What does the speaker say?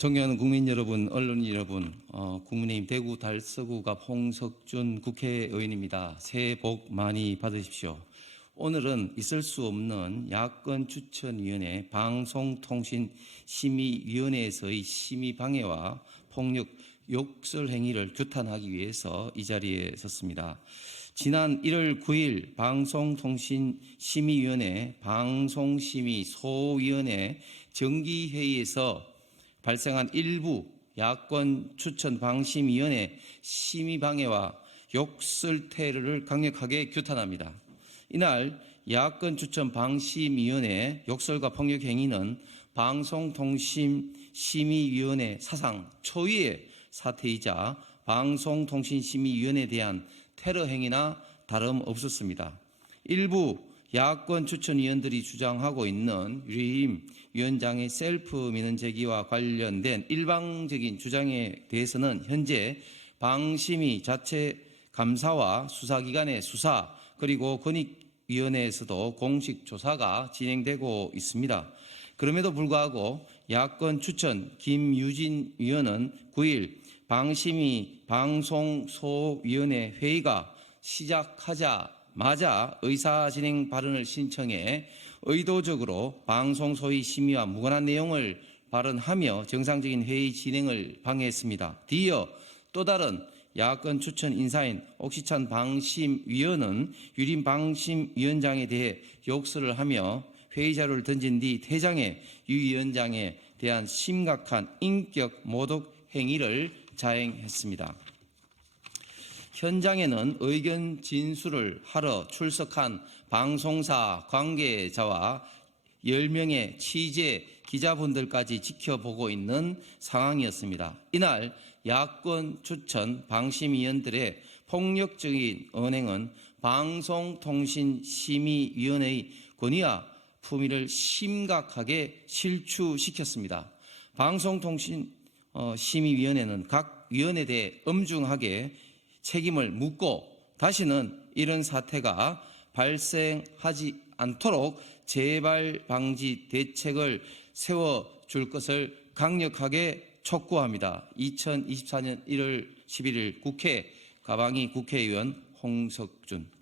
존경하는 국민 여러분, 언론 여러분, 어, 국민의힘 대구 달서구가 홍석준 국회의원입니다. 새해 복 많이 받으십시오. 오늘은 있을 수 없는 야권 추천위원회 방송통신심의위원회에서의 심의 방해와 폭력 욕설 행위를 규탄하기 위해서 이 자리에 섰습니다. 지난 1월 9일 방송통신심의위원회 방송심의 소위원회 정기회의에서 발생한 일부 야권 추천 방심위원회 심의 방해와 욕설 테러를 강력하게 규탄합니다. 이날 야권 추천 방심위원회 욕설과 폭력 행위는 방송통신심의위원회 사상 초유의 사태이자 방송통신심의위원회에 대한 테러 행위나 다름없었습니다. 일부 야권 추천위원들이 주장하고 있는 유임 위원장의 셀프 민원 제기와 관련된 일방적인 주장에 대해서는 현재 방심위 자체 감사와 수사기관의 수사 그리고 권익위원회에서도 공식 조사가 진행되고 있습니다. 그럼에도 불구하고 야권 추천 김유진 위원은 9일 방심위 방송소위원회 회의가 시작하자 마자 의사진행 발언을 신청해 의도적으로 방송 소위 심의와 무관한 내용을 발언하며 정상적인 회의 진행을 방해했습니다. 뒤이어 또 다른 야권 추천 인사인 옥시찬 방심위원은 유림 방심위원장에 대해 욕설을 하며 회의 자료를 던진 뒤 퇴장해 유 위원장에 대한 심각한 인격 모독 행위를 자행했습니다. 현장에는 의견 진술을 하러 출석한 방송사 관계자와 10명의 취재 기자분들까지 지켜보고 있는 상황이었습니다. 이날 야권 추천 방심위원들의 폭력적인 언행은 방송통신심의위원회의 권위와 품위를 심각하게 실추시켰습니다. 방송통신심의위원회는 각 위원에 대해 엄중하게 책임을 묻고 다시는 이런 사태가 발생하지 않도록 재발 방지 대책을 세워 줄 것을 강력하게 촉구합니다. 2024년 1월 11일 국회 가방이 국회의원 홍석준